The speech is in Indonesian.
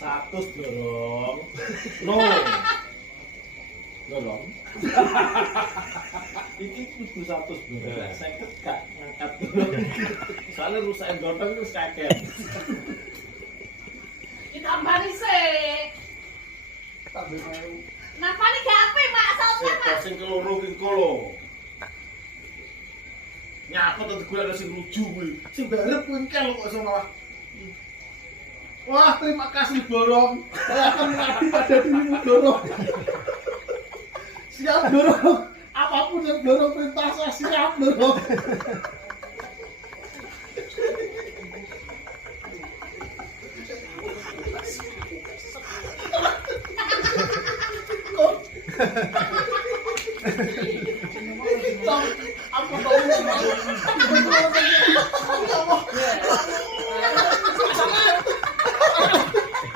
100 dorong. No. Dorong. Iki kudu 100 dorong. 50 gak ngangkat dorong. Soalnya rusak dorong itu kaget. Ditambani sih. Tambah mau. Napa nih gak apa Mak Sopo Mak? Sing keloro ki kolo. Nyapa to digolek sing lucu kuwi. Sing barep kuwi kel kok iso malah. Wah, terima kasih Dorong. Saya akan mengabdi pada dirimu Dorong. Siap Dorong. Apapun yang Dorong perintah saya siap Dorong. Apa tahu